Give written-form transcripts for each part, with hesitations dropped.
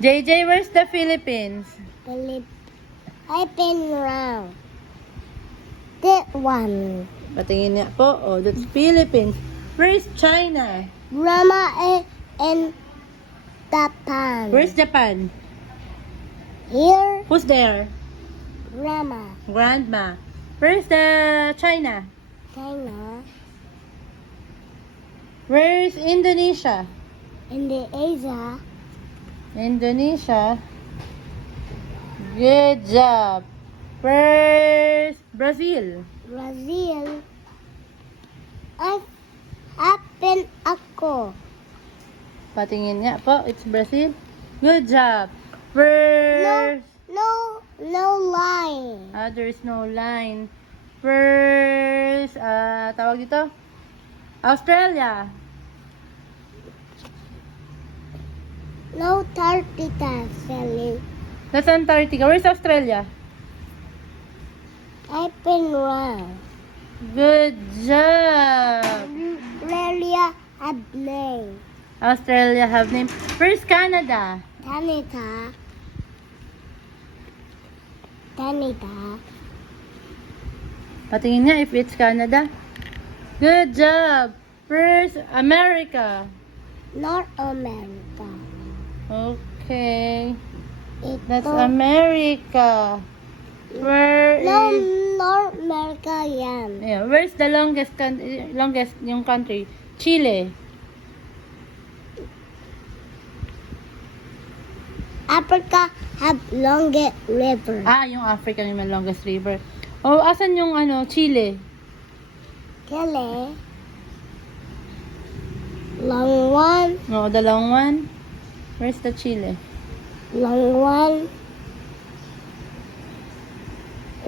JJ, where's the Philippines? I've been around. That one. Patingin niya po. Oh, that's Philippines. Where's China? Grandma and Japan. Where's Japan? Here, Who's there? Grandma. Grandma. Where's the China? China. Where's Indonesia? In the Asia. Indonesia. Good job. Where's Brazil? Brazil. I've been ako. Patingin niya po. It's Brazil. Good job. Where's... No line. There's no line. Where's... tawag dito? Australia. No Antarctica, Sally. That's Antarctica. Where's Australia? I've been around. Good job. Australia have name. Australia have name. Where's Canada? Canada. Patingin niya if it's Canada. Good job. Where's America? North America. Okay. That's Ito. America. Where No, is... North America yan. Yeah, where's the longest yung country? Chile. Africa have longest river. Yung Africa yung may longest river. Oh, asan yung Chile? Chile. Long one. No, the long one. Where's the Chile? Long one.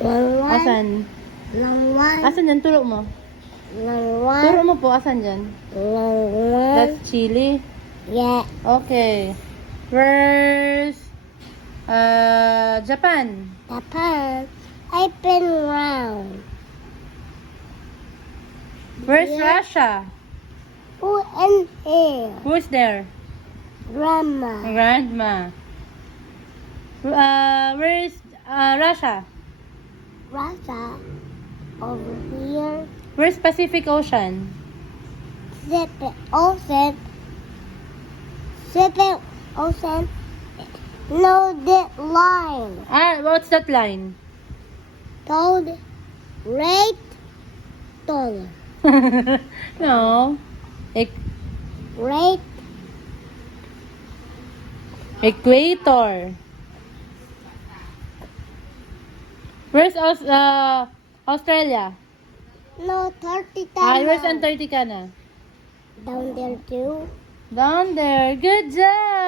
Long one. Asan? Long one. Asan dyan? Turo mo. Long one. Turo mo po, asan dyan? Long one. That's Chile. Yeah. Okay. Where's Japan? Japan. I've been around. Where's Yeah. Russia? Who in here? Who's there? Grandma. Grandma. Where's Russia? Russia. Over here. Where's Pacific Ocean? Pacific Ocean. Pacific Ocean. No, that line. What's that line? Told. Right. Told. No. Right. Equator. Where's Australia? No, 30 Where's Antarctica na? Down there too. Down there. Good job.